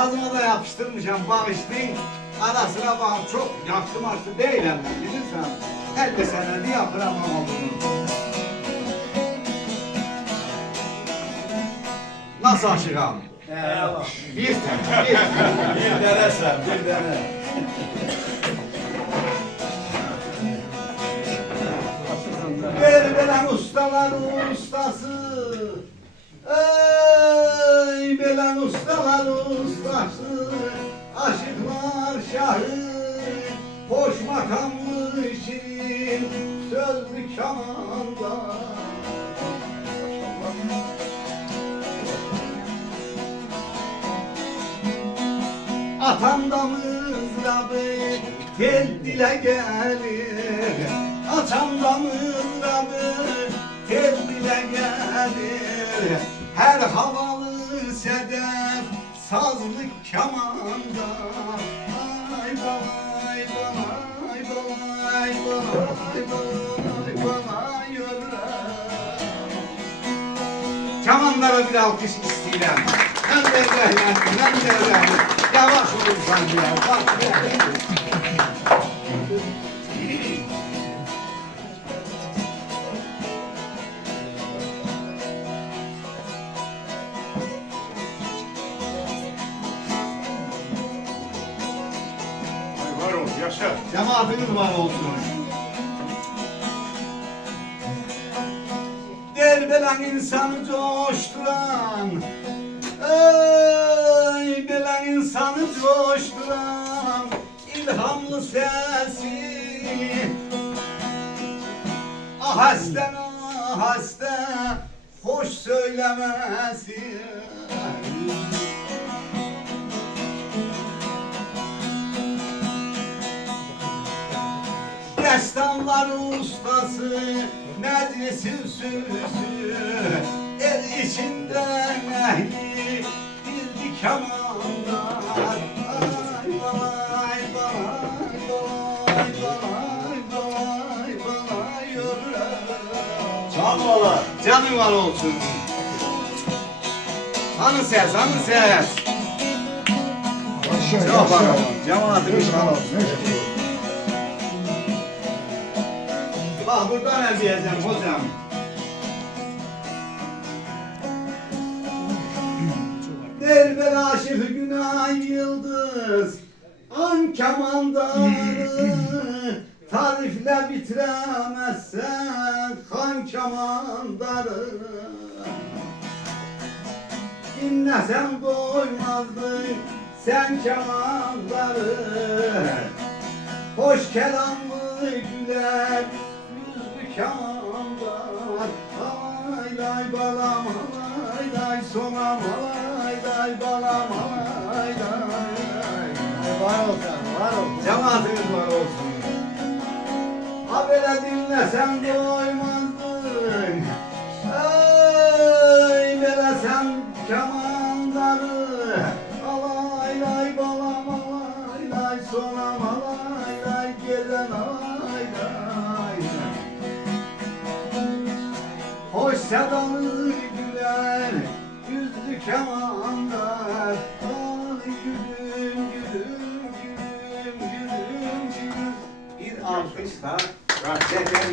Sazıma da yapıştırmışam bağışlayın. Arasına bakıp çok yaşlı maçlı değilim bilirsen. 50 senedir yapıram ama bunu. Nasıl aşıram? Bir tane, bir tane. Bir tane sen, bir tane. Belen ustaların ustası. Ey belen ustaların ustası. Aşıklar şahı. Hoş makamlı şirin. Sözlü kamanda. Atam da mızrabı tel dile gelir. Atam da mızrabı tel dile gelir. Her havalı sedef sazlı kemanda. Ay balay balay balay balay balay balay yürü. Kemanlara bir alkış isteyelim. Ben de öğrendim, ben de öğrendim. Yavaş olursan ya, bak ya. Var ol, yaşa. Cemaatiniz var olsun. Derbelen insanı coşturan, ey belen insanı coşturan ilhamlı sesi. Ahesten ahesten hoş söylemesi. Destanlar ustası, meclisin süsü, el içinden ehli, bildi kemanlar. Ay balay balay balay balay balay balay yürü. Çal valla. Canın var olsun. Hanı ses, hanı ses. Çok var olsun. Cemaatimiz var olsun. Bak buradan el diyeceğim hocam. Derbel aşık günah yıldız an kemandarı tarifle bitiremezsen kan kemandarı. Dinlesem doymazdın sen kemandarı. Hoş kelamlı güler yüzlü kemanlar. Ay lay balam ay lay sonam ay lay balam ay lay. Var ol sen, var ol. Cemaatimiz var olsun. Habere dinlesem doymazdın. Ey bele sen kemanları. Alay lay balam alay lay sonam alay lay gelen alay lay. Hoş sedalı güler yüzlü kemanlar. Ay gülüm gülüm gülüm gülüm gülüm. Bir alkışla.